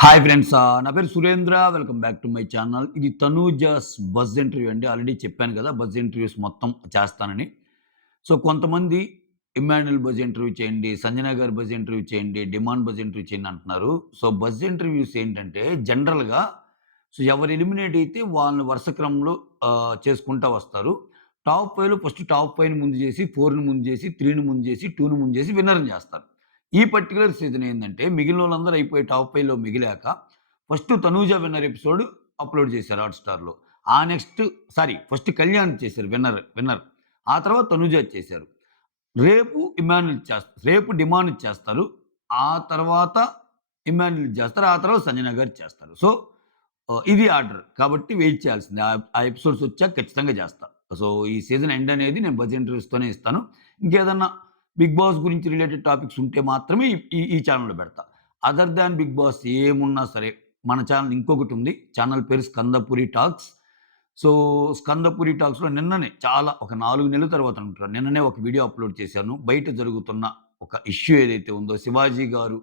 Hi friends. నా పేరు Surendra. Welcome back to my channel. ఇది తనూజాస్ బజ్ ఇంటర్వ్యూ అండి. ఆల్రెడీ చెప్పాను కదా! బజ్ ఇంటర్వ్యూస్ మొత్తం చేస్తానని. సో, కొంతమంది ఇమ్మాన్యుయల్ బజ్ ఇంటర్వ్యూ చేయండి, సంజన గారి బజ్ ఇంటర్వ్యూ చేయండి, డిమాండ్ బజ్ ఇంటర్వ్యూ చేయండి అంటున్నారు. సో, బజ్ ఇంటర్వ్యూస్ ఏంటంటే జనరల్‌గా ఎవరు ఎలిమినేట్ అయితే వాళ్ళని వరుస క్రమంలో చేసుకుంటా వస్తారు. టాప్ 5లో ఫస్ట్ టాప్ 5ని ముందు చేసి, 4ని ముందు చేసి, 3ని ముందు చేసి, 2ని ముందు చేసి విన్నర్‌ని చేస్తారు. ఈ పర్టిక్యులర్ సీజన్ ఏందంటే మిగిలినోళ్ళందరూ అయిపోయి టాప్ 5లో మిగిలాక first 'Tanuja' winner episode upload చేశారు హాట్‌స్టార్‌లో. ఆ నెక్స్ట్ ఫస్ట్ 'కళ్యాణ్' చేశారు విన్నర్. ఆ తర్వాత 'తనూజ' చేశారు. రేపు 'డిమాండ్' చేస్తారు. ఆ తర్వాత ఇమ్మాన్యుల్ చేస్తారు. ఆ తర్వాత 'సంజన' గారు చేస్తారు. సో, ఇది ఆర్డర్. కాబట్టి వెయిట్ చేయాల్సిందే. ఆ ఎపిసోడ్స్ వచ్చాక ఖచ్చితంగా చేస్తా. సో, ఈ సీజన్ ఎండ్ అనేది నేను బజ్ ఇంటర్వ్యూస్‌తోనే ఇస్తాను. ఇంకేదన్నా 'బిగ్ బాస్' గురించి రిలేటెడ్ టాపిక్స్ ఉంటే మాత్రమే ఈ ఈ ఈ ఛానెల్‌లో పెడతా. అదర్ దాన్ 'బిగ్ బాస్' ఏమున్నా సరే మన ఛానెల్ ఇంకొకటుంది. ఛానెల్ పేరు 'స్కందపురి టాక్స్'. సో, 'స్కందపురి టాక్స్‌లో' నిన్ననే ఒక 4 నెలల తర్వాత అనుకుంటా. నిన్ననే ఒక వీడియో అప్‌లోడ్ చేశాను. బయట జరుగుతున్న ఒక ఇష్యూ ఏదైతే ఉందో 'శివాజీ గారు'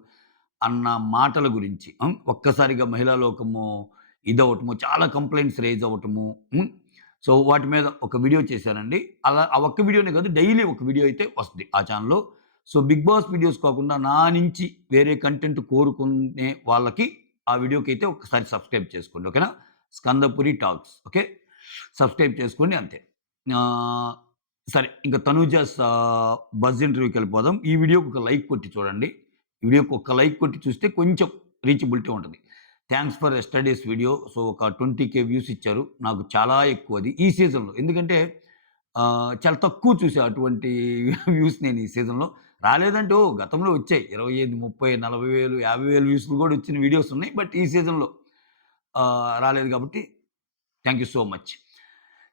అన్న మాటల గురించి ఒక్కసారిగా మహిళా లోకము ఇదవ్వటము, చాలా కంప్లెయింట్స్ రైజ్ అవ్వటము. సో, వాటి మీద ఒక వీడియో చేశానండి. అలా ఆ ఒక్క వీడియోనే కాదు, డైలీ ఒక వీడియో అయితే వస్తది ఆ ఛానెల్‌లో. సో, 'బిగ్ బాస్' వీడియోస్ కాకుండా నా నుంచి వేరే కంటెంట్ కోరుకునే వాళ్ళకి ఆ వీడియోకైతే ఒక్కసారి సబ్‌స్క్రైబ్ చేసుకోండి. ఓకేనా? 'స్కందపురి టాక్స్' ఓకే. సబ్‌స్క్రైబ్ చేసుకోండి అంతే. ఆహ్, సరే ఇంక 'తనూజాస్' బజ్ ఇంటర్వ్యూకెళ్ళిపోదాం. ఈ వీడియోకి ఒక లైక్ కొట్టి చూడండి. ఈ వీడియోకి ఒక లైక్ కొట్టి చూస్తే కొంచెం రీచబిలిటీ ఉంటది. Thanks for yesterday's video. So, ఒక 20,000 వ్యూస్ ఇచ్చారు. నాకు చాలా ఎక్కువది ఈ సీజన్‌లో. ఎందుకంటే చాలా తక్కువ చూసా అటువంటి వ్యూస్ నేను ఈ సీజన్‌లో. రాలేదంటే గతంలో వచ్చాయి. 25, 30, 40,000, 50,000 వ్యూస్‌లు కూడా వచ్చిన వీడియోస్ ఉన్నాయి. బట్ ఈ సీజన్‌లో రాలేదు కాబట్టి thank you so much.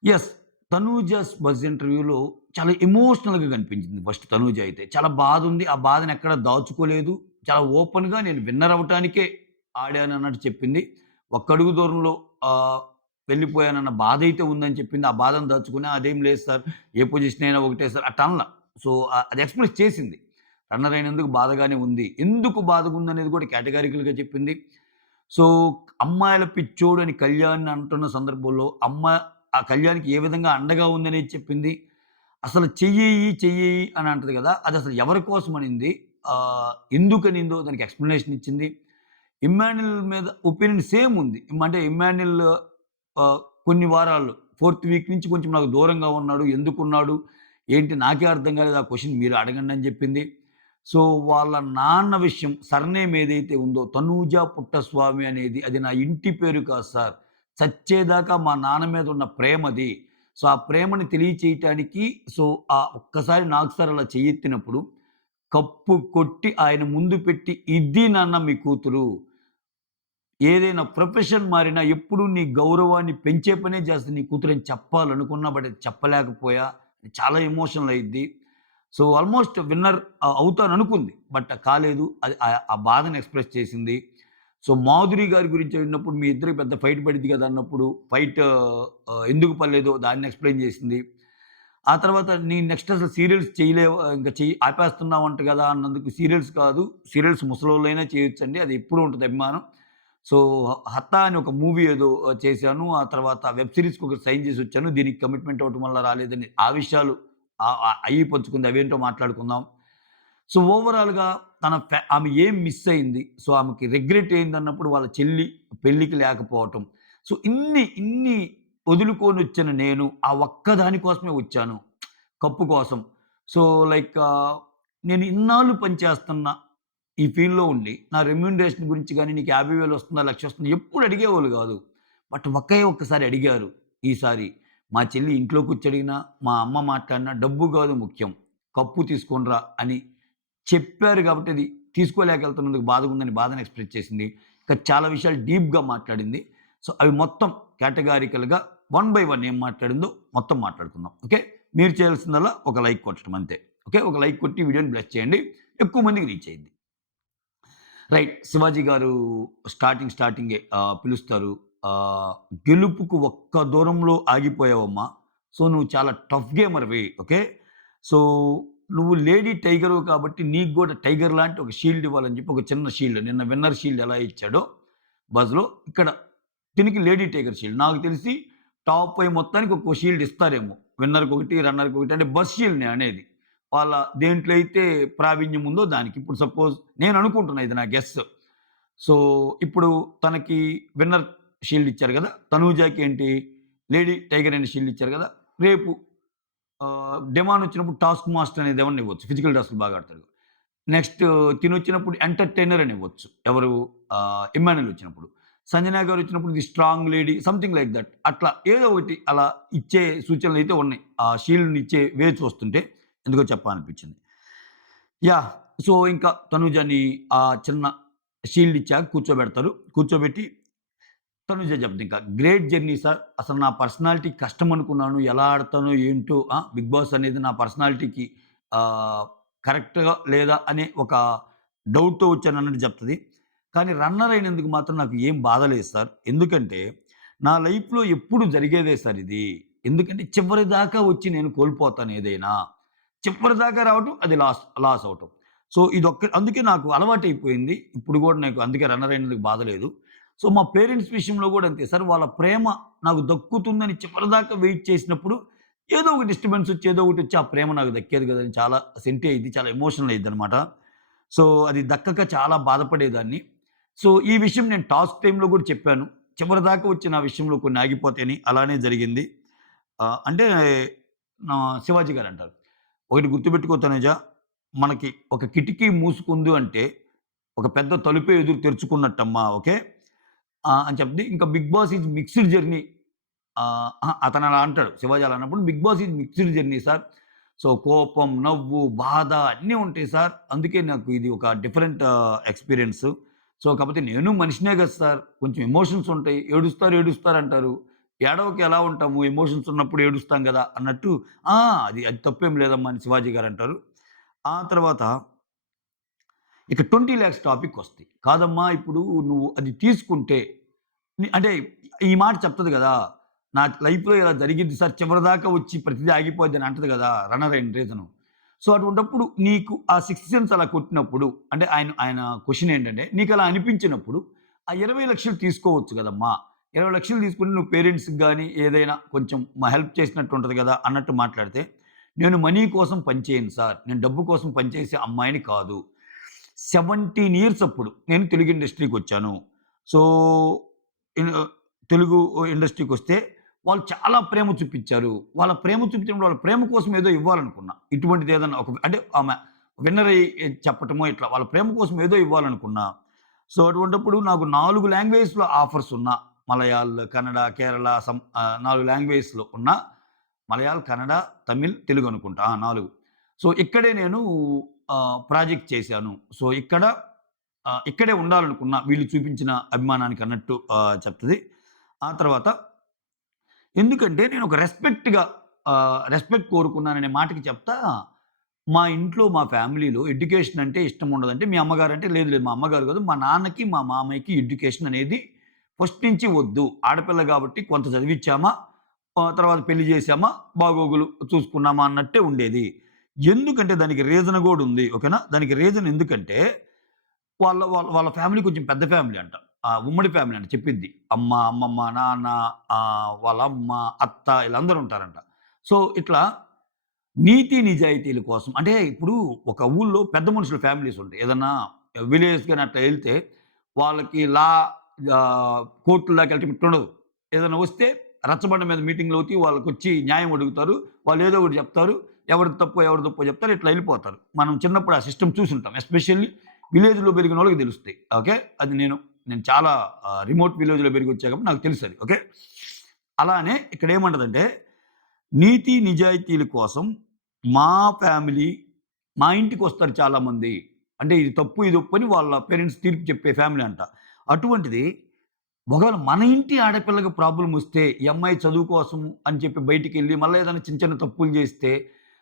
Yes. 'Tanuja's buzz' interview చాలా ఎమోషనల్‌గా కనిపించింది ఫస్ట్ 'తనూజ' అయితే. చాలా బాధుంది. ఆ బాధని ఎక్కడ దాచుకోలేదు. చాలా ఓపెన్‌గా నేను విన్నర్ అవ్వటానికే ఆడానన్నట్టు చెప్పింది. ఒక్కడుగు దూరంలో ఆహ్, వెళ్ళిపోయానన్న బాధైతే ఉందని చెప్పింది. ఆ బాధను దాచుకొని అదేం లేదు సార్. ఏ పొజిషన్ అయినా ఒకటే సార్ అట్ట అనల. సో, అది ఎక్స్‌ప్రెస్ చేసింది. రన్నర్ అయినందుకు బాధగానే ఉంది. ఎందుకు బాధగుందనేది కూడా కేటగారికల్‌గా చెప్పింది. సో, అమ్మాయిల పిచ్చోడు అని కళ్యాణ్‌ని అంటున్న సందర్భంలో ఆ కళ్యాణ్‌కి ఏ విధంగా అండగా ఉందనేది చెప్పింది. అసలు చెయ్యెయ్యి, చెయ్యెయ్యి అని అంటది గదా! అదసలు ఎవరి కోసం అనింది? ఎందుకనిందో దానికి ఎక్స్‌ప్లనేషన్ ఇచ్చింది. ఇమ్మాన్యుయల్ మీద ఒపీనియన్ సేమ్ ఉంది. అంటే ఇమ్మాన్యుయల్ కొన్ని వారాలు ఫోర్త్ వీక్ నుంచి కొంచెం నాకు దూరంగా ఉన్నాడు. ఎందుకున్నాడు? ఏంటి నాకే అర్థం కాలేదు. ఆ క్వెషన్ మీరు అడగండి అని చెప్పింది. సో, వాళ్ళ నాన్న విషయం సర్‌నేమ్ ఏదైతే ఉందో 'తనూజ పుట్టస్వామి' అనేది అది నా ఇంటి పేరు కాదు సార్. చచ్చేదాకా మా నాన్న మీద ఉన్న ప్రేమది. సో, ఆ ప్రేమని తెలియచేయటానికి ఒక్కసారి నాకు సార్ అలా చెయ్యెత్తినప్పుడు కప్పు కొట్టి ఆయన ముందు పెట్టి, "ఇది నాన్న మీ కూతురు. ఏదైనా ప్రొఫెషన్ మారినా ఎప్పుడు నీ గౌరవాన్ని పెంచే పనే చేస్తది నీ కూతురని చెప్పాలనుకున్నా బట్ అది చెప్పలేకపోయా." చాలా ఎమోషనల్ అయ్యిద్ది. సో, ఆల్‌మోస్ట్ విన్నర్ అవుతాననుకుంది. బట్ కాలేదు. అది ఆ బాధను ఎక్స్‌ప్రెస్ చేసింది. సో, మాధురి గారి గురించి అడిగినప్పుడు మీ ఇద్దరికి పెద్ద ఫైట్ పడిద్ది కదా! అన్నప్పుడు ఫైట్ ఎందుకు పడలేదో దాన్ని ఎక్స్‌ప్లెయిన్ చేసింది. ఆ తర్వాత నీ నెక్స్ట్ అసలు సీరియల్స్ చేయలేవు ఇంక ఆపేస్తున్నావంట కదా! అన్నందుకు సీరియల్స్ కాదు. సీరియల్స్ ముసలోళ్ళైనా చేయొచ్చండి. అది ఎప్పుడూ ఉంటది అభిమానం. సో, 'హత్తా' అని ఒక మూవీ ఏదో చేశాను. ఆ తర్వాత వెబ్ సీరీస్‌కి ఒకటి సైన్ చేసొచ్చాను. దీనికి కమిట్మెంట్ అవ్వటం వల్ల రాలేదని ఆ విషయాలు అయ్యి పంచుకుంది. అవేంటో మాట్లాడుకుందాం. సో, ఓవరాల్‌గా ఆమె ఏం మిస్ అయింది? సో, ఆమెకి రిగ్రెట్ ఏందన్నప్పుడు వాళ్ళ చెల్లి పెళ్ళికి లేకపోవటం. సో, ఇన్ని వదులుకొనొచ్చిన నేను ఆ ఒక్కదాని కోసమే వచ్చాను. కప్పు కోసం. సో, లైక్ నేను ఇన్నాళ్ళు పనిచేస్తున్న ఈ ఫీల్డ్‌లో ఉండి, నా రెమ్యూనరేషన్ గురించి గాని, నీకు 50,000 వస్తుందా? 1,00,000 వస్తుందా? ఎప్పుడు అడిగేవాళ్ళు గాదు. బట్ ఒకే ఒక్కసారి అడిగారు ఈసారి. మా చెల్లి ఇంట్లో కూర్చొని అడిగినా, మా అమ్మ మాట్లాడినా, డబ్బు గాదు ముఖ్యం. కప్పు తీసుకొనిరా అని చెప్పారు గాబట్టి, అది తీసుకోలేకెళ్తున్నందుకు బాధగుందని బాధను ఎక్స్‌ప్రెస్ చేసింది. ఇంకా చాలా విషయాలు డీప్‌గా మాట్లాడింది. సో, అవి మొత్తం కేటగారికల్‌గా వన్ బై వన్ ఏం మాట్లాడిందో మొత్తం మాట్లాడుకుందాం. ఓకే. మీరు చేయాల్సిందల్లా ఒక లైక్ కొట్టడం అంతే. ఓకే. ఒక లైక్ కొట్టి వీడియోని బ్లెస్ చేయండి. ఎక్కువ మందికి రీచ్ అయ్యిద్ది. రైట్. శివాజీ గారు స్టార్టింగే పిలుస్తారు. ఆహ్, "గెలుపుకు ఒక్క దూరంలో ఆగిపోయావమ్మా. సో, నువ్వు చాలా టఫ్ గేమర్‌వి. ఓకే. సో, నువ్వు లేడీ టైగర్‌వి కాబట్టి నీకు గూడా టైగర్ లాంటి ఒక షీల్డ్ ఇవ్వాలని" చెప్పి ఒక చిన్న షీల్డ్ నిన్న విన్నర్ షీల్డ్ ఎలా ఇచ్చాడో, బజ్‌లో. ఇక్కడ తినికి లేడీ టైగర్ షీల్డ్. నాకు తెలిసి టాప్ 5 మొత్తానికి ఒక్కో షీల్డ్ ఇస్తారేమో. విన్నర్‌కొకటి, రన్నర్‌కొకటి అంటే బజ్ షీల్డ్ నేననేది. వాళ్ళ దేంట్లో అయితే ప్రావీణ్యం ఉందో దానికి. ఇప్పుడు సపోజ్ నేననుకుంటున్నా ఇది నా గెస్. సో, ఇప్పుడు తనకి విన్నర్ షీల్డ్ ఇచ్చారు గదా! తనూజాకి ఏంటి లేడీ టైగర్ అనే షీల్డ్ ఇచ్చారు గదా! రేపు డెమాన్ వచ్చినప్పుడు టాస్క్ మాస్టర్ అనేది ఏమన్నా ఇవ్వచ్చు. ఫిజికల్ టాస్క్‌లు బాగా ఆడతాడు. నెక్స్ట్ తినొచ్చినప్పుడు ఎంటర్‌టైనర్ అని ఇవ్వచ్చు. ఎవరు ఇమ్మాన్యుల్ వచ్చినప్పుడు. సంజన గారు వచ్చినప్పుడు the strong lady something like that. అట్లా ఏదో ఒకటి అలా ఇచ్చే సూచనలైతే ఉన్నాయి. ఆ షీల్డ్‌ని ఇచ్చే వే చూస్తుంటే ఎందుకో చెప్పాలనిపించింది. యాహ్! సో, ఇంకా తనూజని ఆ చిన్న షీల్డ్ ఇచ్చాక కూర్చోబెడతారు. కూర్చోబెట్టి తనుజ చెప్పిందింకా. Great journey sir. అసలు నా పర్సనాలిటీ కష్టం అనుకున్నాను. ఎలా ఆడతానో ఏంటో బిగ్ బాస్ అనేది నా పర్సనాలిటీకి ఆహ్, కరెక్ట్‌గా లేదా అనే ఒక డౌట్‌తో వచ్చానన్నట్టు చెప్తది. కానీ రన్నర్ అయినందుకు మాత్రం నాకు ఏం బాధ లేదు సార్. ఎందుకంటే నా లైఫ్‌లో ఎప్పుడు జరిగేదే సార్ ఇది. ఎందుకంటే చివరిదాకా వచ్చి నేను కోల్పోతాను ఏదైనా. చివరిదాకా రావటం అది లాస్ అవ్వటం. సో, అందుకే నాకు అలవాటైపోయింది. ఇప్పుడు గూడా నాకు అందుకే రన్నర్ అయినందుకు బాధ లేదు. సో, మా పేరెంట్స్ విషయంలో గూడా అంతే సార్. వాళ్ళ ప్రేమ నాకు దక్కుతుందని చివరిదాకా వెయిట్ చేసినప్పుడు, ఏదో ఒక డిస్టర్బెన్స్ వచ్చి, ఏదో ఒకటొచ్చి ఆ ప్రేమ నాకు దక్కేది గదని చాలా సెంటి అయ్యిద్ది. చాలా ఎమోషనల్ అయ్యిద్దనమాట. సో, అది దక్కక చాలా బాధపడేదాన్ని. సో, ఈ విషయం నేను టాస్క్ టైమ్‌లో గూడా చెప్పాను. చివరిదాకా వచ్చి నా విషయంలో కొన్ని ఆగిపోతాయని. అలానే జరిగింది. అంటే శివాజీ గారంటారు. "ఒకటి గుర్తుపెట్టుకో తనుజ, మనకి ఒక కిటికీ మూసుకుంది అంటే, ఒక పెద్ద తలుపే ఎదురు తెరుచుకున్నట్టమ్మా. ఓకే." అని చెప్ది. ఇంకా 'Bigg Boss is mixed journey' అతనలా అంటాడు. శివాజీ అలా అన్నప్పుడు 'Bigg Boss is mixed journey sir. So, కోపం, నవ్వు, బాధ అన్నీ ఉంటాయి సార్. అందుకే నాకు ఇది ఒక డిఫరెంట్ ఎక్స్‌పీరియన్స్. సో, కాపోతే నేను మనిషినే గదా సార్. కొంచెం ఎమోషన్స్ ఉంటాయి. ఏడుస్తారంటారు. ఏడవక ఎలా ఉంటాము? ఎమోషన్స్ ఉన్నప్పుడు ఏడుస్తాం గదా! అన్నట్టు ఆ! అది తప్పేం లేదమ్మా అని శివాజీ గారంటారు. ఆ తర్వాత ఇక 20,00,000 టాపికొస్తాయి. కాదమ్మా ఇప్పుడు నువ్వు అది తీసుకుంటే అంటే ఈ మాట చెప్తది గదా! నా లైఫ్‌లో ఇలా జరిగిద్ది సార్ చివరిదాకా వచ్చి ప్రతిదీ ఆగిపోద్దని అంటది గదా! రన్నర్ అయిన రీజను. సో, అటువంటప్పుడు నీకు ఆ సిక్స్త్ సెన్స్ అలా కొట్టినప్పుడు అంటే ఆయన ఆయన క్వెషన్ ఏంటంటే నీకలా అనిపించినప్పుడు ఆ 20,00,000 తీసుకోవచ్చు గదమ్మా! 20,00,000 తీసుకొని నువ్వు పేరెంట్స్‌కి గాని ఏదైనా కొంచెం హెల్ప్ చేసినట్టు ఉంటది గదా! అన్నట్టు మాట్లాడితే, నేను మనీ కోసం పని చేయను సార్. నేను డబ్బు కోసం పనిచేసే అమ్మాయిని కాదు. 17 ఇయర్స్ అప్పుడు నేను తెలుగు ఇండస్ట్రీకొచ్చాను. సో, ఇన్ తెలుగు ఇండస్ట్రీకొస్తే వాళ్ళు చాలా ప్రేమ చూపిచ్చారు. వాళ్ళ ప్రేమ చూపించినప్పుడు వాళ్ళ ప్రేమ కోసం ఏదో ఇవ్వాలనుకున్నా. ఇటువంటిదేదన్నా అంటే ఆమె విన్నర్ అయ్యి చెప్పటమో ఇట్లా వాళ్ళ ప్రేమ కోసం ఏదో ఇవ్వాలనుకున్నా. సో, అటువంటప్పుడు నాకు 4 లాంగ్వేజ్‌లో ఆఫర్స్ ఉన్నా. మలయాళ్, కన్నడ, కేరళ 4 లాంగ్వేజ్‌లో ఉన్న మలయాళ్, కన్నడ, తమిళ్, తెలుగు అనుకుంటా. 4. సో, ఇక్కడే నేను ప్రాజెక్ట్ చేశాను. సో, ఇక్కడే ఉండాలనుకున్నా వీళ్ళు చూపించిన అభిమానానికి అన్నట్టు చెప్తది. ఆ తర్వాత ఎందుకంటే నేను ఒక రెస్పెక్ట్ కోరుకున్నాననే మాటకి చెప్తా, మా ఇంట్లో మా ఫ్యామిలీలో ఎడ్యుకేషన్ అంటే ఇష్టం ఉండదంటే, మీ అమ్మగారంటే లేదు లేదు మా అమ్మగారు కాదు. మా నాన్నకి, మా మామయ్యకి ఎడ్యుకేషన్ అనేది ఫస్ట్ నుంచి వద్దు. ఆడపిల్ల కాబట్టి కొంత చదివిచ్చామా, తర్వాత పెళ్లి చేశామా, బాగోగులు చూసుకున్నామా అన్నట్టే ఉండేది. ఎందుకంటే దానికి రీజన్ గూడా ఉంది. ఓకేనా? దానికి రీజన్ ఎందుకంటే వాళ్ళ వాళ్ళ వాళ్ళ ఫ్యామిలీ కొంచెం పెద్ద ఫ్యామిలీ అంట. ఉమ్మడి ఫ్యామిలీ అంట చెప్పిద్ది. అమ్మ, అమ్మమ్మ, నాన్న, వాళ్ళ అమ్మ, అత్త ఈళ్ళందరూ ఉంటారంట. సో, ఇట్లా నీతి నిజాయితీల కోసం అంటే ఇప్పుడు ఒక ఊళ్ళో పెద్ద మనుషుల ఫ్యామిలీస్ ఉంటాయి. ఏదన్నా విలేజ్ గాని అట్లా ఎళ్తే వాళ్ళకి కోర్టుల దాకా ఎళ్ళటం ఇట్లుండదు. ఏదైనా వస్తే రచ్చబండ మీద మీటింగ్‌లవుతాయి. వాళ్ళకొచ్చి న్యాయం అడుగుతారు. వాళ్ళు ఏదో ఒకటి చెప్తారు. ఎవరిది తప్పో, ఎవరిది ఒప్పో చెప్తారు. ఇట్లా ఎళ్ళిపోతారు. మనం చిన్నప్పుడు ఆ సిస్టమ్ చూసుంటాం. ఎస్పెషల్లీ విలేజ్‌లో పెరిగినోళ్ళకి తెలుస్తాయి. ఓకే. అది నేను చాలా రిమోట్ విలేజ్‌లో పెరిగొచ్చా కాబట్టి నాకు తెలుసది. ఓకే. అలానే ఇక్కడేమంటదంటే నీతి నిజాయితీల కోసం మా ఫ్యామిలీ మా ఇంటికొస్తారు చాలామంది. అంటే ఇది తప్పు, ఇది ఒప్పు అని వాళ్ళ పేరెంట్స్ తీర్పు చెప్పే ఫ్యామిలీ అంట. అటువంటిది ఒకవేళ మన ఇంటి ఆడపిల్లకి ప్రాబ్లమొస్తే, ఈ అమ్మాయి చదువు కోసం అని చెప్పి బయటికెళ్ళి మళ్ళా ఏదైనా చిన్న చిన్న తప్పులు చేస్తే,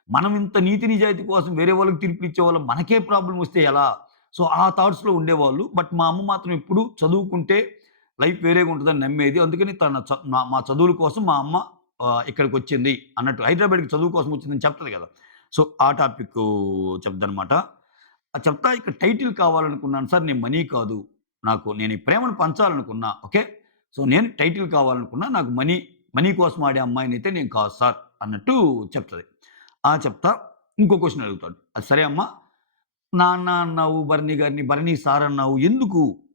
మనం ఇంత నీతి నిజాయితీ కోసం వేరే వాళ్ళకి తీర్పులిచ్చేవాళ్ళం. మనకే ప్రాబ్లమొస్తే ఎలా? సో, ఆ థాట్స్‌లో ఉండేవాళ్ళు. బట్ మా అమ్మ మాత్రం ఎప్పుడు చదువుకుంటే లైఫ్ వేరేగా ఉంటదని నమ్మేది. అందుకని తన మా చదువుల కోసం మా అమ్మ ఇక్కడికొచ్చింది అన్నట్టు. హైదరాబాద్‌కి చదువు కోసం వచ్చిందని చెప్తది కదా! సో, ఆ టాపిక్కు చెప్దనమాట. చెప్తా ఇక్కడ టైటిల్ కావాలనుకున్నాను సార్. నేను మనీ కాదు. నేను ఈ ప్రేమను పంచాలనుకున్నా. ఓకే. సో, నేను టైటిల్ కావాలనుకున్నా. నాకు మనీ కోసం ఆడే అమ్మాయినైతే నేను కాదు సార్ అన్నట్టు చెప్తది. చెప్తా. ఇంకో క్వెషన్ అడుగుతాడు. అది సరే అమ్మా, నాన్న అన్నావు భరణి గారిని, భరణి సార్ అన్నావు.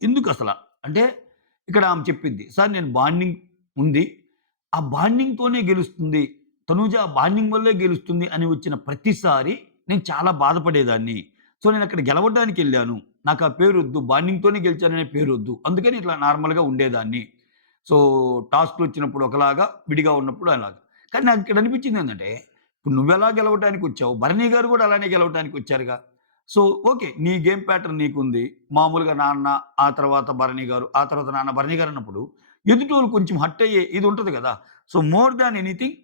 ఎందుకసల? అంటే ఇక్కడ ఆమె చెప్పిద్ది. సార్ నేను బాండింగ్ ఉంది. ఆ బాండింగ్‌తోనే గెలుస్తుంది. తనూజ ఆ బాండింగ్ వల్లే గెలుస్తుంది అని వచ్చిన ప్రతిసారి నేను చాలా బాధపడేదాన్ని. సో, నేనక్కడ గెలవడానికెళ్ళాను. నాకు ఆ పేరొద్దు. బాండింగ్‌తోనే గెలిచాననే పేరొద్దు. అందుకని ఇట్లా నార్మల్‌గా ఉండేదాన్ని. సో, టాస్క్‌లొచ్చినప్పుడు ఒకలాగా, విడిగా ఉన్నప్పుడు అలాగా. కానీ నాకిక్కడ అనిపించిందేంటంటే, ఇప్పుడు నువ్వెలా గెలవటానికొచ్చావు, భరణి గారు గూడా అలానే గెలవటానికొచ్చారుగా. So, okay. నీ గేమ్ ప్యాటర్న్ నీకుంది. మామూలుగా నాన్న, ఆ తర్వాత భరణి గారు, ఆ తర్వాత నాన్న, భరణి గారన్నప్పుడు ఎదుటోళ్ళు కొంచెం హర్ట్ అయ్యే ఇది ఉంటది గదా! So, more than anything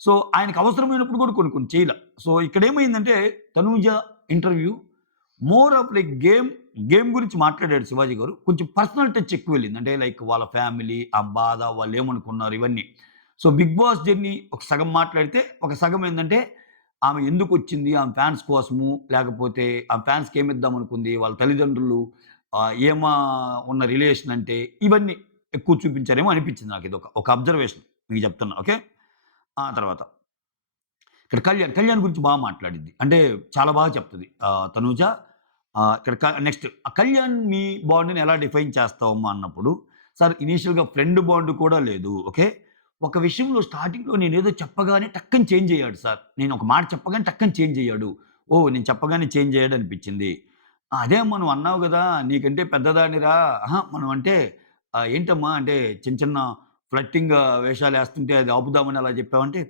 so, ఆయనకు అవసరమైనప్పుడు గూడా కొన్ని కొన్ని చేయల. సో, ఇక్కడేమైందంటే Tanuja interview more of like game గురించి మాట్లాడాడు శివాజీ గారు. కొంచెం పర్సనల్ టచ్ ఎక్కువెళ్ళింది. అంటే లైక్ వాళ్ళ ఫ్యామిలీ, ఆ బాధ, వాళ్ళేమనుకున్నారు ఇవన్నీ. సో, 'బిగ్ బాస్' జర్నీ ఒక సగం మాట్లాడితే, ఒక సగం ఏందంటే ఆమె ఎందుకొచ్చింది, ఆమె ఫ్యాన్స్ కోసము, లేకపోతే ఆమె ఫ్యాన్స్‌కి ఏమిద్దామనుకుంది, వాళ్ళ తల్లిదండ్రులు ఉన్న రిలేషన్ అంటే ఇవన్నీ ఎక్కువ చూపించారేమో అనిపించింది నాకు. ఒక అబ్జర్వేషన్ మీకు చెప్తున్నా. ఓకే. తర్వాత ఇక్కడ కళ్యాణ్ గురించి మాట్లాడిద్ది. అంటే చాలా బాగా చెప్తది. తనూజ ఇక్కడ నెక్స్ట్ కళ్యాణ్ మీ బాండ్‌ని ఎలా డిఫైన్ చేస్తావమ్మా అన్నప్పుడు, సార్ ఇనీషియల్‌గా ఫ్రెండ్ బాండ్ కూడా లేదు. ఓకే. ఒక విషయంలో స్టార్టింగ్‌లో నేనేదో చెప్పగానే టక్కని చేంజ్ అయ్యాడు సార్. నేను ఒక మాట చెప్పగానే టక్కని చేంజ్ అయ్యాడు. ఓహ్! నేను చెప్పగానే చేంజ్ అయ్యాడు అనిపించింది. అదే అమ్మా నువ్వు అన్నావు గదా! నీకంటే పెద్దదానిరా మనం అంటే ఏంటమ్మా అంటే చిన్న చిన్న ఫ్లర్టింగ్ వేషాలేస్తుంటే అది ఆపుదామని అలా చెప్పావంటే,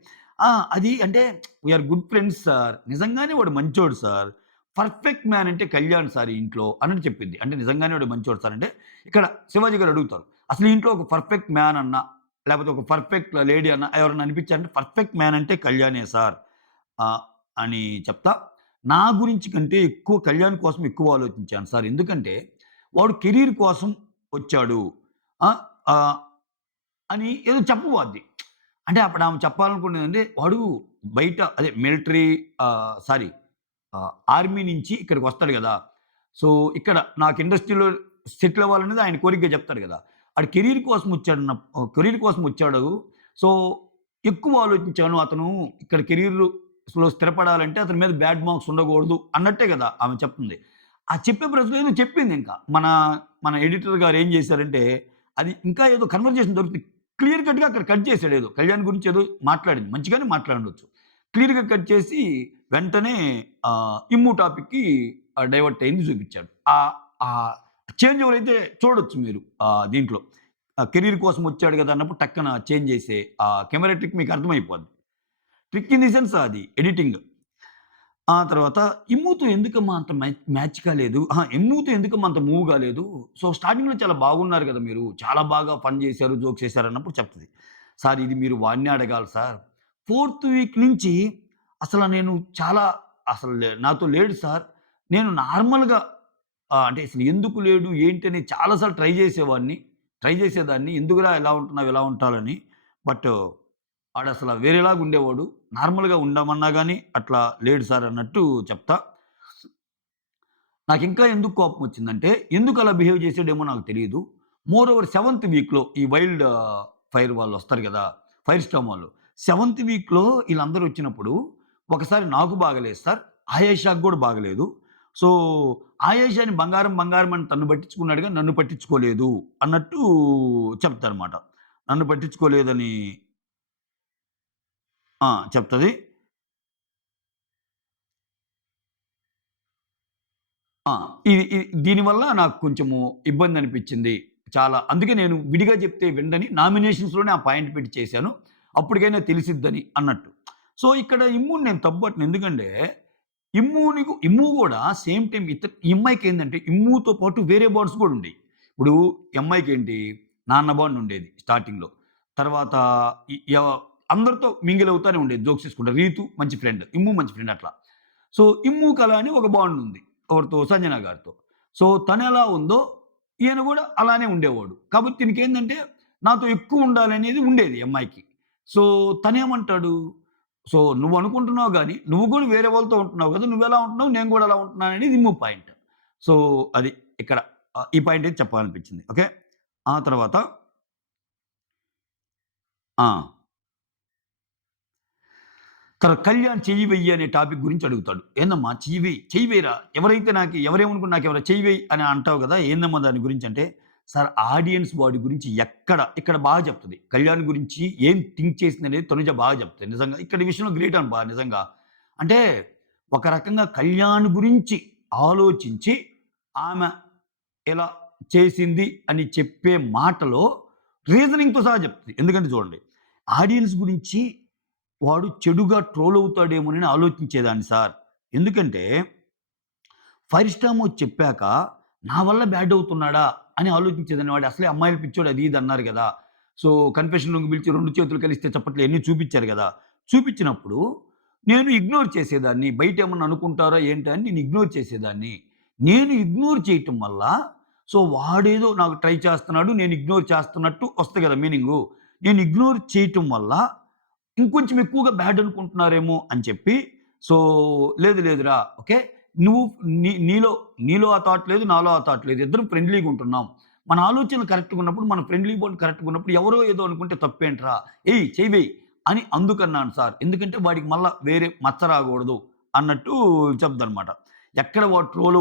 అది అంటే వీఆర్ గుడ్ ఫ్రెండ్స్ సార్. నిజంగానే వాడు మంచోడు సార్. పర్ఫెక్ట్ మ్యాన్ అంటే కళ్యాణ్ సార్ ఈ ఇంట్లో అన్నట్టు చెప్పింది. అంటే నిజంగానే వాడు మంచోడు సార్ అంటే, ఇక్కడ శివాజీ గారు అడుగుతారు. అసలు ఈ ఇంట్లో ఒక పర్ఫెక్ట్ మ్యాన్ అన్నా, లేకపోతే ఒక పర్ఫెక్ట్ లేడీ అన్నా ఎవరైనా అనిపించారంటే పర్ఫెక్ట్ మ్యాన్ అంటే కళ్యాణే సార్ ఆహ్, అని చెప్తా. నా గురించి కంటే ఎక్కువ కళ్యాణ్ కోసం ఎక్కువ ఆలోచించాను సార్. ఎందుకంటే వాడు కెరీర్ కోసం వచ్చాడు. ఆహ్, ఆహ్, అని ఏదో చెప్పబోద్ది. అంటే అప్పుడు ఆమె చెప్పాలనుకునేదంటే వాడు బయట అదే మిలిటరీ సారీ ఆర్మీ నుంచి ఇక్కడికొస్తాడు గదా! సో, ఇక్కడ నాకు ఇండస్ట్రీలో సెటిల్ అవ్వాలనేది ఆయన కోరికగా చెప్తాడు గదా! ఆడు కెరీర్ కోసం వచ్చాడు. సో, ఎక్కువ ఆలోచించాను. అతను ఇక్కడ కెరీర్‌లో స్థిరపడాలంటే అతని మీద బ్యాడ్ మార్క్స్ ఉండకూడదు అన్నట్టే గదా! ఆమె చెప్తుంది. ఆ చెప్పే ప్రశ్నలో ఏదో చెప్పిందింక. మన ఎడిటర్ గారు ఏం చేశారంటే, అది ఇంకా ఏదో కన్వర్జేషన్ జరుగుతుంది. క్లియర్ కట్‌గా అక్కడ కట్ చేసాడేదో. కళ్యాణ్ గురించి ఏదో మాట్లాడింది. మంచిగానే మాట్లాడుండొచ్చు. క్లియర్‌గా కట్ చేసి వెంటనే ఇమ్ము టాపిక్‌కి డైవర్ట్ అయింది చూపిచ్చాడు. ఆహ్, చేంజ్ ఓవర్ అయితే చూడొచ్చు మీరు దీంట్లో. కెరీర్ కోసం వచ్చాడు గదా! అన్నప్పుడు టక్కన చేంజ్ చేసే కెమెరా ట్రిక్ మీకు అర్థమైపోద్ది. ట్రిక్ ఇన్ ది సెన్స్ అది ఎడిటింగ్. తర్వాత 'ఇమ్ముతో ఎందుకమ్మా అంత మ్యాచ్ కాలేదు? ఇమ్ముతో ఎందుకమ్మా అంత మూవ్ కాలేదు? సో, స్టార్టింగ్‌లో చాలా బాగున్నారు కదా మీరు. చాలా బాగా ఫన్ చేశారు, జోక్స్ చేశారు అన్నప్పుడు చెప్తది. సార్ ఇది మీరు వాడినే అడగాలి సార్. ఫోర్త్ వీక్ నుంచి నేను చాలా నాతో లేడు సార్. నేను నార్మల్‌గా అంటే అసలు ఎందుకు లేడు, ఏంటి అని చాలా సార్లు ట్రై చేసేదాన్ని. ఎందుకురా ఇలా ఉంటున్నావు, ఇలా ఉంటాలని. బట్ ఆడసల వేరేలాగా ఉండేవాడు. నార్మల్‌గా ఉండమన్నా గాని అట్లా లేడు సార్ అన్నట్టు చెప్తా. నాకింకా ఎందుకు కోపమొచ్చిందంటే, ఎందుకలా బిహేవ్ చేసాడేమో నాకు తెలీదు. మోర్ ఓవర్ సెవెంత్ వీక్‌లో ఈ వైల్డ్ ఫైర్ వాళ్ళొస్తారు గదా! ఫైర్ స్టార్మ్ వాళ్ళు. సెవెంత్ వీక్‌లో ఈళ్ళందరూ వచ్చినప్పుడు, ఒకసారి నాకు బాగాలేదు సార్. ఆయేషాకి గూడా బాగలేదు. సో, ఆయేషాని బంగారం, బంగారం అని తన్ను పట్టించుకున్నాడు గాని నన్ను పట్టించుకోలేదు అన్నట్టు చెప్తారన్నమాట. నన్ను పట్టించుకోలేదని చెప్తది. ఆ! ఇది దీనివల్ల నాకు కొంచెము ఇబ్బందనిపిచ్చింది. చాలా. అందుకే నేను విడిగా చెప్తే వినడని నామినేషన్స్‌లోనే ఆ పాయింట్ పెట్టి చేశాను. అప్పటికైనా తెలిసిద్దని అన్నట్టు. సో, ఇక్కడ ఇమ్ముని నేను తప్పుపట్టను. ఎందుకంటే ఇమ్ము గూడా సేమ్ టైమ్ ఈ అమ్మాయికేందంటే ఇమ్ముతో పాటు వేరే బాండ్స్ గూడా ఉండేయి. ఇప్పుడు ఈ అమ్మాయికేంటి నాన్న బాండ్ ఉండేది స్టార్టింగ్‌లో. తర్వాత ఇ య అందరితో మింగిల్ అవుతానే ఉండేది. జోక్స్ చేసుకుంటా. రీతు మంచి ఫ్రెండ్. ఇమ్ము మంచి ఫ్రెండ్ అట్లా. సో, ఇమ్ముకి అలా అని ఒక బాండ్ ఉంది. ఎవరితో? సంజన గారితో. సో, తనెలా ఉందో ఈయన గూడా అలానే ఉండేవాడు. కాబట్టి దీనికేందంటే నాతో ఎక్కువ ఉండాలనేది ఉండేది ఈ అమ్మాయికి. సో, తనేమంటాడు? సో, నువ్వనుకుంటున్నావు గానీ, నువ్వు గూడా వేరే వాళ్ళతో ఉంటున్నావు గదా! నువ్వెలా ఉంటున్నావు, నేను గూడా అలా ఉంటున్నాననేది ఇమ్ము పాయింట్. సో, అది ఇక్కడ. ఈ పాయింట్ అయితే చెప్పాలనిపించింది. ఓకే. ఆ తర్వాత ఆ! కళ్యాణ్ చెయ్యి వెయ్యి అనే టాపిక్ గురించి అడుగుతాడు. ఏందమ్మా చెయ్యి వెయ్యి, చెయ్యి వెయ్యిరా ఎవరైతే ఎవరేమనుకుని నాకెవరో చెయ్యి వెయ్యి అని అంటావు గదా! ఏందమ్మా దాని గురించంటే, సార్ ఆడియన్స్ వాడి గురించి ఇక్కడ బాగా చెప్తది. కళ్యాణ్ గురించి ఏం థింక్ చేసిందనేది తనుజ బాగా చెప్తది. నిజంగా ఇక్కడ ఈ విషయంలో గ్రేట్ అబ్బా! నిజంగా. అంటే ఒక రకంగా కళ్యాణ్ గురించి ఆలోచించి ఆమె ఇలా చేసింది అని చెప్పే మాటలో రీజనింగ్‌తో సహా చెప్తది. ఎందుకంటే చూడండి, ఆడియన్స్ గురించి వాడు చెడుగా ట్రోల్ అవుతాడేమోనని ఆలోచించేదాన్ని సార్. ఎందుకంటే 'ఫైర్ స్టార్' వచ్చి చెప్పాక నా వల్ల బ్యాడ్ అవుతున్నాడా అని ఆలోచించేదాన్ని. వాడు అసలే అమ్మాయిలు పిచ్చోడు అది ఇది అన్నారు గదా! సో, కన్ఫెషన్ రూమ్‌కి పిలిచి 2 చేతులు కలిస్తే చప్పట్లు ఇయన్నీ చూపిచ్చారు గదా! చూపిచ్చినప్పుడు నేను ఇగ్నోర్ చేసేదాన్ని. బయటేమన్నా అనుకుంటారా ఏంటా అని నేను ఇగ్నోర్ చేసేదాన్ని. నేను ఇగ్నోర్ చేయటం వల్ల సో, వాడేదో నాకు ట్రై చేస్తున్నాడు. నేను ఇగ్నోర్ చేస్తున్నట్టు వస్తది గదా! మీనింగు. నేను ఇగ్నోర్ చేయటం వల్ల ఇంకొంచెం ఎక్కువగా బ్యాడ్ అనుకుంటున్నారేమో అని చెప్పి, సో, లేదు లేదురా ఓకే. నువ్వు నీలో ఆ థాట్ లేదు. నాలో ఆ థాట్ లేదు. ఇద్దరం ఫ్రెండ్లీగా ఉంటున్నాం. మన ఆలోచనలు కరెక్ట్‌గా ఉన్నప్పుడు, మన ఫ్రెండ్లీ బాండ్ కరెక్ట్‌గా ఉన్నప్పుడు ఎవరో ఏదో అనుకుంటే తప్పేంట్రా? ఏయ్! చెయ్యి వెయ్యి అని అందుకన్నాను సార్. ఎందుకంటే వాడికి మళ్ళా వేరే మచ్చ రాకూడదు అన్నట్టు చెప్దనమాట. ఎక్కడ వాడు ట్రోల్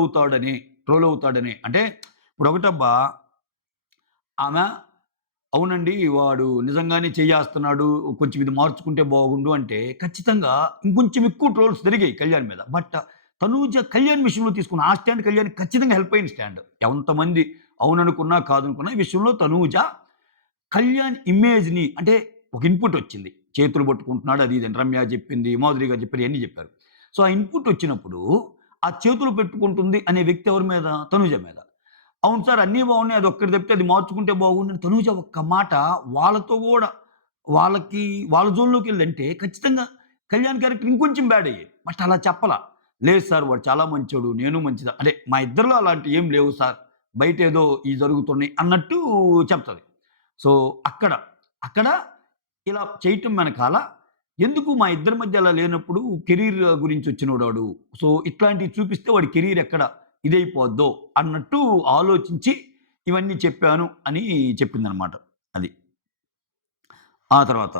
అవుతాడని అంటే ఇప్పుడు ఒకటబ్బా ఆమె అవునండి. వాడు నిజంగానే చెయ్యేస్తన్నాడు. కొంచెం ఇది మార్చుకుంటే బాగుండు అంటే, ఖచ్చితంగా ఇంకొంచెం ఎక్కువ ట్రోల్స్ జరిగాయి కళ్యాణ్ మీద. బట్ తనూజ కళ్యాణ్ విషయంలో తీసుకున్న ఆ స్టాండ్ కళ్యాణ్‌కి ఖచ్చితంగా హెల్ప్ అయిన స్టాండ్. ఎంతమంది అవుననుకున్నా, కాదనుకున్నా ఈ విషయంలో తనూజ కళ్యాణ్ ఇమేజ్‌ని అంటే ఒక ఇన్‌పుట్ వచ్చింది. చేతులు పట్టుకుంటున్నాడు అది ఇది అని రమ్య చెప్పింది, మాధురి గారు చెప్పారు ఇయన్నీ చెప్పారు. సో, ఆ ఇన్‌పుట్ వచ్చినప్పుడు ఆ చేతులు పెట్టుకుంటుంది అనే వ్యక్తి ఎవరి మీద? తనూజ మీద. అవును సార్. అన్నీ బాగున్నాయి. అదొక్కటి తప్పితే అది మార్చుకుంటే బాగుండని తనూజ ఒక్క మాట వాళ్ళతో గూడా వాళ్ళకి వాళ్ళ జోన్‌లోకెళ్ళంటే ఖచ్చితంగా కళ్యాణ్ క్యారెక్టర్ ఇంకొంచెం బ్యాడ్ అయ్యేది. బట్ అలా చెప్పలా. లేదు సార్ వాడు చాలా మంచోడు. నేను మంచిదా అంటే మా ఇద్దరిలో అలాంటివి ఏం లేవు సార్. బయటేదో ఇయి జరుగుతున్నాయి అన్నట్టు చెప్తది. సో, అక్కడ, అక్కడ ఇలా చేయటం వెనకాల ఎందుకు మా ఇద్దరి మధ్య అలా లేనప్పుడు కెరీర్ గురించొచ్చినోడు వాడు. సో, ఇట్లాంటివి చూపిస్తే వాడి కెరీర్ ఎక్కడ ఇదైపోద్దో అన్నట్టు ఆలోచించి ఇవన్నీ చెప్పాను అని చెప్పిందనమాట. అది. ఆ తర్వాత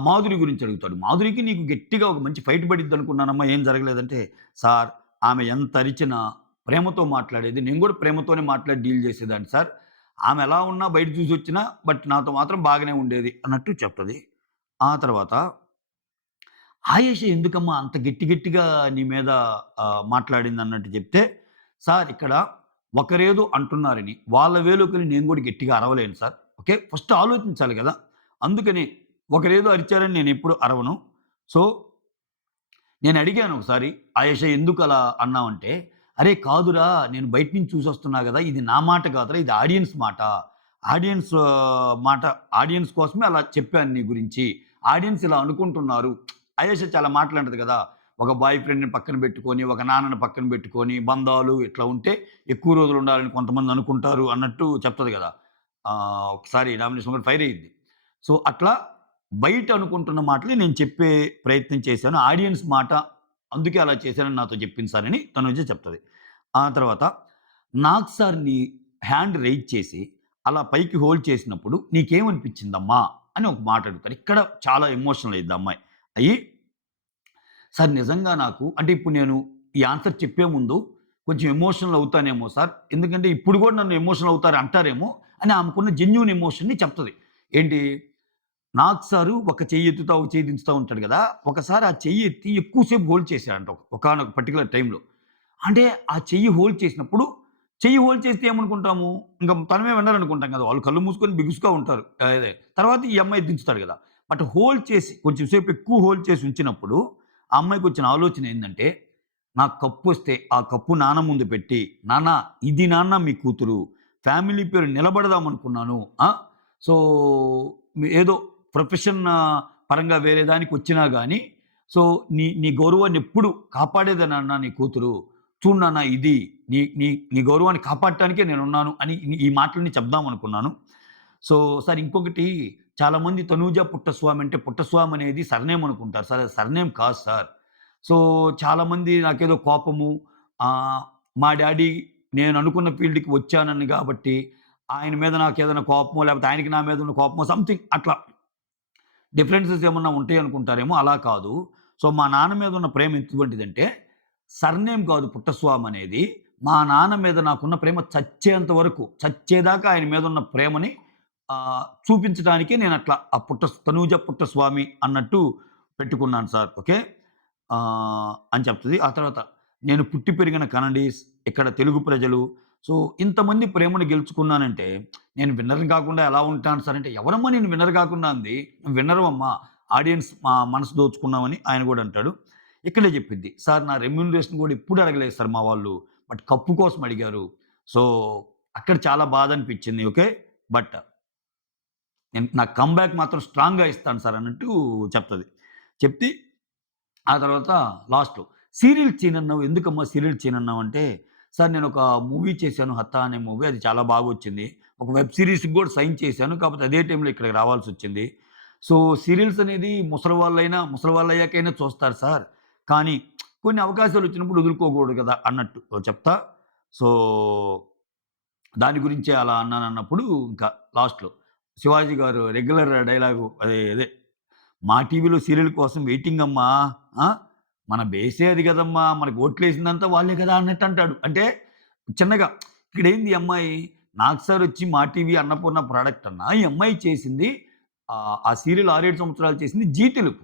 మాధురి గురించి అడుగుతాడు. మాధురికి నీకు గట్టిగా ఒక మంచి ఫైట్ పడిద్దనుకున్నానమ్మా ఏం జరగలేదంటే, సార్ ఆమె ఎంత అరిచినా ప్రేమతో మాట్లాడేది. నేను గూడా ప్రేమతోనే మాట్లాడి డీల్ చేసేదాన్ని సార్. ఆమె ఎలా ఉన్నా బయట చూసొచ్చినా బట్ నాతో మాత్రం బాగానే ఉండేది అన్నట్టు చెప్తది. ఆ తర్వాత ఆయేష ఎందుకమ్మా అంత గట్టి గట్టిగా నీ మీద మాట్లాడిందన్నట్టు చెప్తే, సార్ ఇక్కడ ఒకరేదో అంటున్నారని, వాళ్ళ వేలోకెళ్ళి నేను గూడా గట్టిగా అరవలేను సార్. ఓకే. ఫస్ట్ ఆలోచించాలి గదా! అందుకని ఒకరేదో అరిచారని నేనెప్పుడు అరవను. సో, నేనడిగాను ఒకసారి, "ఆయేషా ఎందుకలా అన్నావంటే," "అరే కాదురా! నేను బయట నుంచి చూసొస్తున్నా గదా! ఇది నా మాట కాదురా! ఇది ఆడియన్స్ మాట. ఆడియన్స్ మాట ఆడియన్స్ కోసమే అలా చెప్పాను నీ గురించి. ఆడియన్స్ ఇలా అనుకుంటున్నారు." ఆయేషా చాలా మాటలంటది గదా! ఒక బాయ్ ఫ్రెండ్‌ని పక్కన బెట్టుకొని, ఒక నాన్నని పక్కన బెట్టుకొని, బంధాలు ఇట్లా ఉంటే ఎక్కువ రోజులుండాలని కొంతమంది అనుకుంటారు అన్నట్టు చెప్తది గదా! ఒకసారి నామినేషన్ కూడా ఫైర్ అయ్యిద్ది. సో, అట్లా బయట అనుకుంటున్న మాటలే నేను చెప్పే ప్రయత్నం చేశాను. ఆడియన్స్ మాట అందుకే అలా చేశానని నాతో చెప్పింది సార్ అని తనూజ చెప్తది. ఆ తర్వాత నాకు సార్‌ని హ్యాండ్ రైజ్ చేసి అలా పైకి హోల్డ్ చేసినప్పుడు "నీకేమనిపించిందమ్మా?" అని ఒక మాట అడుగుతారు. ఇక్కడ చాలా ఎమోషనల్ అయ్యిద్ది ఆ అమ్మాయి. అయ్యి సార్ నిజంగా నాకు అంటే ఇప్పుడు నేను ఈ ఆన్సర్ చెప్పే ముందు కొంచెం ఎమోషనల్ అవుతానేమో సార్. ఎందుకంటే ఇప్పుడు గూడా నన్ను ఎమోషనల్ అవుతారు అంటారేమో అని ఆమెకున్న జెన్యూన్ ఎమోషన్‌ని చెప్తది. ఏంటి నాకు సారు ఒక చెయ్యి ఎత్తుతా, ఒక చెయ్యి దించుతా ఉంటాడు గదా! ఒకసారి ఆ చెయ్యి ఎత్తి ఎక్కువ సేపు హోల్డ్ చేశాడంట ఒకానొక పర్టిక్యులర్ టైమ్‌లో. అంటే ఆ చెయ్యి హోల్డ్ చేసినప్పుడు, చెయ్యి హోల్డ్ చేస్తే ఏమనుకుంటాము? ఇంక తనమే వినరనుకుంటాం గదా! వాళ్ళు కళ్ళు మూసుకొని బిగుసుగా ఉంటారు. అదే తర్వాత ఈ అమ్మాయి దించుతాడు గదా! బట్ హోల్డ్ చేసి కొంచెం సేపు ఎక్కువ హోల్డ్ చేసి ఉంచినప్పుడు, ఆ అమ్మాయికొచ్చిన ఆలోచన ఏందంటే, నాకు కప్పొస్తే ఆ కప్పు నాన్న ముందు పెట్టి, నాన్న ఇది నాన్న మీ కూతురు. ఫ్యామిలీ పేరు నిలబడదామనుకున్నాను. సో, ఏదో ప్రొఫెషన్ పరంగా వేరే దానికొచ్చినా గానీ, సో, నీ నీ గౌరవాన్నెప్పుడు కాపాడేదే నాన్న నీ కూతురు. చూడు నాన్న ఇది నీ నీ నీ గౌరవాన్ని కాపాడటానికే నేనున్నాను అని ఈ మాటలన్నీ చెప్దామనుకున్నాను. సో, సార్ ఇంకొకటి చాలామంది తనూజ పుట్టస్వామి అంటే పుట్టస్వామి అనేది సర్‌నేమ్ అనుకుంటారు. సార్ అది సర్‌నేమ్ కాదు సార్. సో, చాలామంది నాకేదో కోపము ఆహ్, మా డ్యాడీ నేను అనుకున్న ఫీల్డ్‌కి వచ్చానని గాబట్టి, ఆయన మీద నాకేదైనా కోపమో, లేపోతే ఆయనకి నా మీద ఉన్న కోపమో సంథింగ్ అట్లా డిఫరెన్సెస్ ఏమన్నా ఉంటాయనుకుంటారేమో, అలా కాదు. సో, మా నాన్న మీద ఉన్న ప్రేమ ఎటువంటిదంటే, సర్‌నేమ్ కాదు పుట్టస్వామి అనేది. మా నాన్న మీద నాకున్న ప్రేమ చచ్చేంత వరకు, చచ్చేదాకా ఆయన మీదున్న ప్రేమని చూపించడానికే నేనట్లా తనూజ పుట్టస్వామి అన్నట్టు పెట్టుకున్నాను సార్. ఓకే. అని చెప్తది. ఆ తర్వాత నేను పుట్టి పెరిగిన కనడీస్, ఇక్కడ తెలుగు ప్రజలు, సో ఇంతమంది ప్రేమను గెలుచుకున్నానంటే, నేను విన్నర్‌ని కాకుండా ఎలా ఉంటాను సార్ అంటే, ఎవరమ్మా నేను విన్నర్ కాకుండా అంది? నువ్వు విన్నర్‌వమ్మా. ఆడియన్స్ మా మనసు దోచుకున్నావని ఆయన గూడా అంటాడు. ఇక్కడే చెప్పిద్ది. సార్ నా రెమ్యూనరేషన్ గూడా ఎప్పుడు అడగలేదు సార్ మా వాళ్ళు. బట్ కప్పు కోసం అడిగారు. సో అక్కడ చాలా బాధ అనిపించింది. ఓకే. బట్ నా కమ్‌బ్యాక్ మాత్రం స్ట్రాంగ్‌గా ఇస్తాను సార్ అన్నట్టు చెప్తది. చెప్తే ఆ తర్వాత లాస్ట్‌లో సీరియల్ చేయనన్నావు. ఎందుకమ్మా సీరియల్ చేయనన్నావంటే, సార్ నేనొక మూవీ చేశాను 'హత్తా' అనే మూవీ. అది చాలా బాగొచ్చింది. ఒక వెబ్ సీరీస్‌కి గూడా సైన్ చేశాను. కాపోతే అదే టైంలో ఇక్కడికి రావాల్సొచ్చింది. సో, సీరియల్స్ అనేది ముసలివాళ్ళయ్యాకైనా చూస్తారు సార్. కానీ కొన్ని అవకాశాలొచ్చినప్పుడు వదులుకోకూడదు గదా! అన్నట్టు చెప్తా. సో, దాని గురించే అలా అన్నానన్నప్పుడు ఇంకా లాస్ట్‌లో శివాజీ గారు రెగ్యులర్ డైలాగు అదే మా టీవీలో సీరియల్ కోసం వెయిటింగ్ అమ్మా. ఆ! మన బేసే అది గదమ్మా! మనకు ఓట్లేసిందంతా వాళ్ళే కదా! అన్నట్టు అంటాడు. అంటే చిన్నగా ఇక్కడేంది ఈ అమ్మాయి నాకు సార్ వచ్చి మా టీవీ అన్నపూర్ణ ప్రొడక్ట్ అన్నా. ఈ అమ్మాయి చేసింది ఆ సీరియల్ 6, 7 సంవత్సరాలు చేసింది జీ తెలుగు.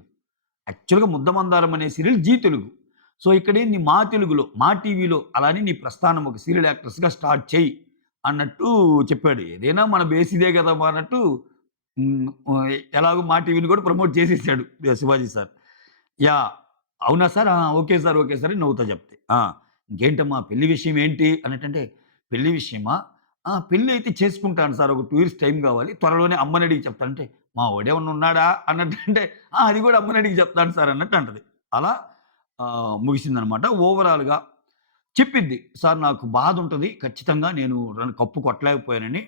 యాక్చువల్‌గా 'ముద్దమందారం' అనే సీరియల్ జీ తెలుగు. సో, ఇక్కడేంది మా తెలుగులో, మా టీవీలో అలానే నీ ప్రస్థానం ఒక సీరియల్ యాక్ట్రెస్‌గా స్టార్ట్ చెయ్యి అన్నట్టు చెప్పాడు. ఏదైనా మన బేస్ ఇదే గదమ్మా అన్నట్టు ఎలాగో మా టీవీని కూడా ప్రమోట్ చేసేసాడు శివాజీ సార్. యాహ్! అవునా సార్? ఆ! ఓకే సార్, ఓకే సార్ అని నవ్వుతా చెప్తే. ఆ! ఇంకేంటమ్మా పెళ్లి విషయం ఏంటి అన్నట్టంటే, పెళ్లి విషయమా? ఆ! పెళ్లి అయితే చేసుకుంటాను సార్. ఒక 2 ఇయర్స్ టైం కావాలి. త్వరలోనే అమ్మని అడిగి చెప్తాను. అంటే మా వోడేమన్నా ఉన్నాడా అన్నట్టంటే, ఆ! అది కూడా అమ్మని అడిగి చెప్తాను సార్ అన్నట్టు అంటది. అలా ముగిసిందనమాట. ఓవరాల్‌గా చెప్పిద్ది. సార్ నాకు బాధుంటది. ఖచ్చితంగా నేను కప్పు కొట్టలేకపోయానని.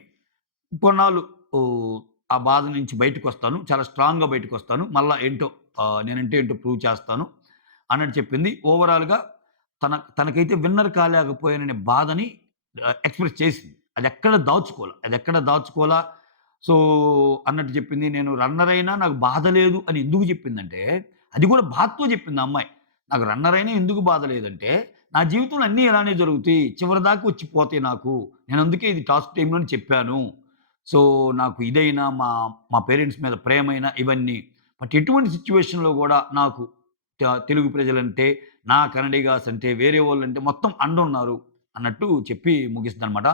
కొన్నాళ్ళు ఓహ్, ఆ బాధ నుంచి బయటకొస్తాను. చాలా స్ట్రాంగ్‌గా బయటకొస్తాను. మళ్ళా ఏంటో నేనంటే ఏంటో ప్రూవ్ చేస్తాను అన్నట్టు చెప్పింది. ఓవరాల్‌గా తనకైతే విన్నర్ కాలేకపోయాననే బాధని ఎక్స్‌ప్రెస్ చేసింది. అదెక్కడ దాచుకోలా. సో, అన్నట్టు చెప్పింది. నేను రన్నర్ అయినా నాకు బాధ లేదు అని ఎందుకు చెప్పిందంటే, అది కూడా బాధతో చెప్పింది ఆ అమ్మాయి. నాకు రన్నర్ అయినా ఎందుకు బాధ లేదంటే, నా జీవితంలో అన్నీ ఇలానే జరుగుతాయి. చివరిదాకా వచ్చి పోతాయి నాకు. నేను అందుకే ఇది టాస్క్ టైమ్‌లోనే చెప్పాను. సో, నాకు ఇదైనా మా పేరెంట్స్ మీద ప్రేమైనా ఇవన్నీ. బట్ ఎటువంటి సిట్యుయేషన్‌లో గూడా నాకు తెలుగు ప్రజలంటే, నా కన్నడిగాస్ అంటే, వేరే వాళ్ళంటే మొత్తం అండున్నారు అన్నట్టు చెప్పి ముగిస్తదనమాట.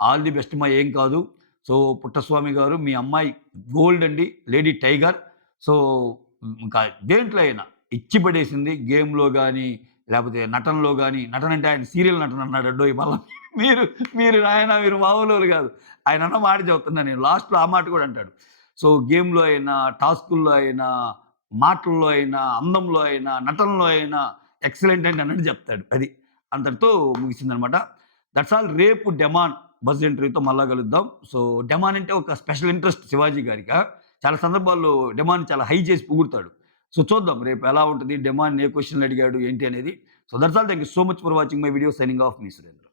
ఆల్ ది బెస్ట్ అమ్మా ఏం కాదు. సో, పుట్టస్వామి గారు మీ అమ్మాయి గోల్డ్ అండి. Lady tiger. సో, ఇంకా దేంట్లో అయినా ఇచ్చి పడేసింది. గేమ్‌లో గాని, లేపోతే నటనలో గాని, నటనంటే ఆయన సీరియల్ నటన అన్నాడండోయ్! మళ్ళా మీరు మీరు నాయనా మీరు మామూలోళ్ళు గాదు. ఆయనన్న మాట చెప్తున్నా నేను. లాస్ట్‌లో ఆ మాట గూడా అంటాడు. సో, గేమ్‌లో అయినా, టాస్కుల్లో అయినా, మాటల్లో అయినా, అందంలో అయినా, నటనలో అయినా ఎక్సలెంట్ అండి అన్నట్టు చెప్తాడు. అది. అంతటితో ముగిసిందనమాట. That's all. రేపు డెమాన్ బజ్ ఎంట్రీతో మళ్ళా కలుద్దాం. సో, డెమాన్ అంటే ఒక స్పెషల్ ఇంట్రెస్ట్ శివాజీ గారిక. చాలా సందర్భాల్లో డెమాన్ చాలా హై చేసి పొగుడుతాడు. సో, చూద్దాం రేపు ఎలా ఉంటది? డెమాన్ ఏ క్వెషన్‌లు అడిగాడు ఏంటి అనేది. So, that's all. Thank you so much for watching my video. Signing off me Surendra.